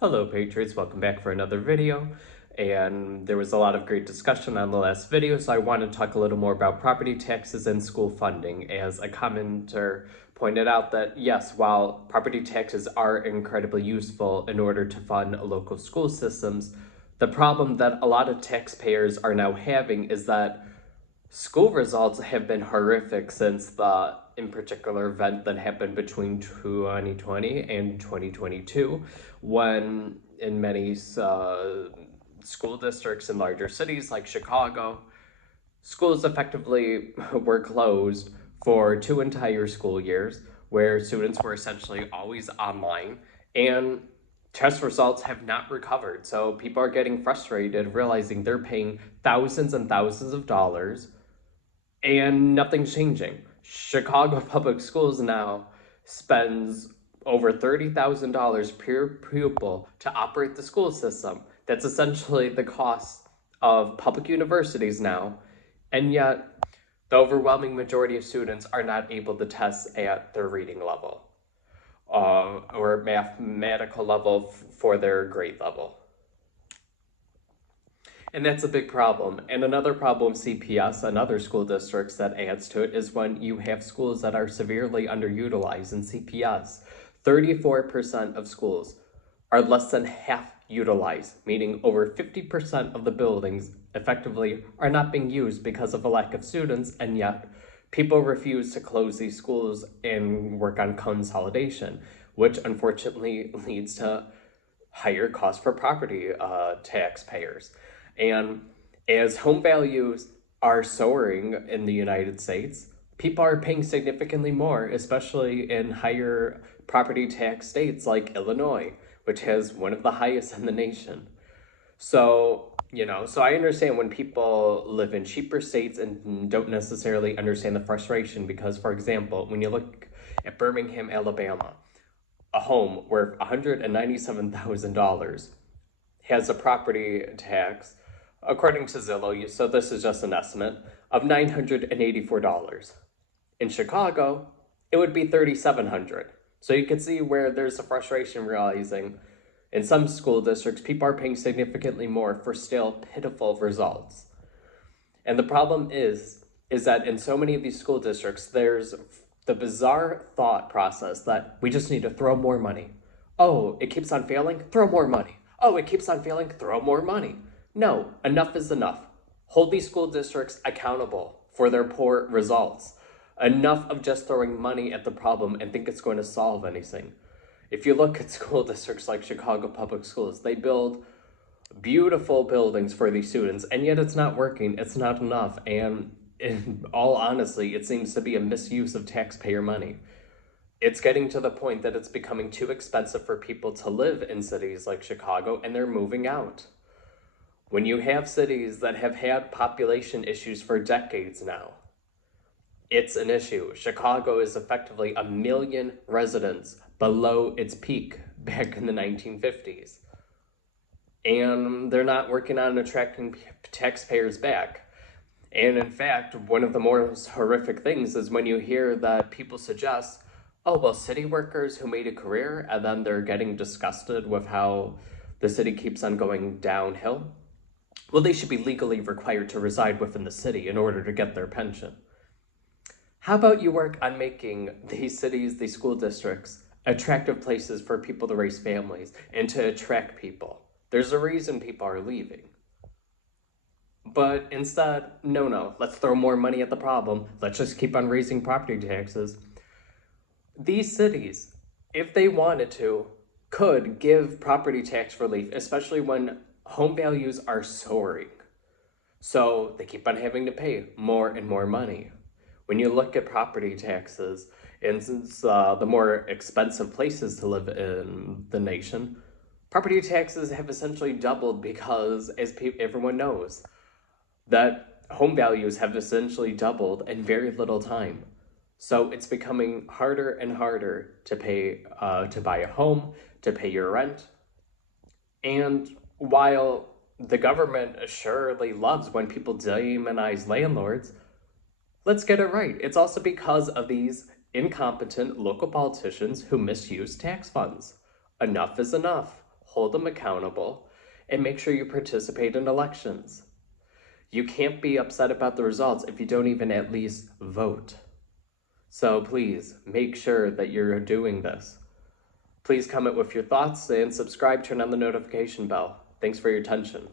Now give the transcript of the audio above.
Hello Patriots, welcome back for another video. And there was a lot of great discussion on the last video, so I want to talk a little more about property taxes and school funding, as a commenter pointed out that yes, while property taxes are incredibly useful in order to fund local school systems, the problem that a lot of taxpayers are now having is that school results have been horrific since the, in particular, event that happened between 2020 and 2022, when in many school districts in larger cities like Chicago, schools effectively were closed for 2 entire school years, where students were essentially always online, and test results have not recovered. So people are getting frustrated, realizing they're paying thousands and thousands of dollars and nothing's changing. Chicago Public Schools now spends over $30,000 per pupil to operate the school system. That's essentially the cost of public universities now, and yet the overwhelming majority of students are not able to test at their reading level or mathematical level for their grade level. And that's a big problem. And another problem CPS and other school districts that adds to it is when you have schools that are severely underutilized in CPS. 34% of schools are less than half utilized, meaning over 50% of the buildings effectively are not being used because of a lack of students, and yet people refuse to close these schools and work on consolidation, which unfortunately leads to higher costs for property taxpayers. And as home values are soaring in the United States, people are paying significantly more, especially in higher property tax states like Illinois, which has one of the highest in the nation. So I understand when people live in cheaper states and don't necessarily understand the frustration because, for example, when you look at Birmingham, Alabama, a home worth $197,000 has a property tax, according to Zillow, so this is just an estimate, of $984. In Chicago, it would be $3,700. So you can see where there's a frustration realizing in some school districts, people are paying significantly more for still pitiful results. And the problem is that in so many of these school districts, there's the bizarre thought process that we just need to throw more money. Oh, it keeps on failing? Throw more money. Oh, it keeps on failing? Throw more money. No, enough is enough. Hold these school districts accountable for their poor results. Enough of just throwing money at the problem and think it's going to solve anything. If you look at school districts like Chicago Public Schools, they build beautiful buildings for these students, and yet it's not working, it's not enough, and in all honesty, it seems to be a misuse of taxpayer money. It's getting to the point that it's becoming too expensive for people to live in cities like Chicago, and they're moving out. When you have cities that have had population issues for decades now, it's an issue. Chicago is effectively 1 million residents below its peak back in the 1950s. And they're not working on attracting taxpayers back. And in fact, one of the most horrific things is when you hear that people suggest, oh, well, city workers who made a career and then they're getting disgusted with how the city keeps on going downhill. Well, they should be legally required to reside within the city in order to get their pension. How about you work on making these cities, these school districts, attractive places for people to raise families and to attract people? There's a reason people are leaving. But instead, no, let's throw more money at the problem. Let's just keep on raising property taxes. These cities, if they wanted to, could give property tax relief, especially when home values are soaring. So they keep on having to pay more and more money. When you look at property taxes, and since the more expensive places to live in the nation, property taxes have essentially doubled because, as everyone knows, that home values have essentially doubled in very little time. So it's becoming harder and harder to pay, to buy a home, to pay your rent. And while the government surely loves when people demonize landlords, let's get it right. It's also because of these incompetent local politicians who misuse tax funds. Enough is enough. hold them accountable, and make sure you participate in elections. You can't be upset about the results if you don't even at least vote. So please make sure that you're doing this. Please comment with your thoughts and subscribe, turn on the notification bell. Thanks for your attention.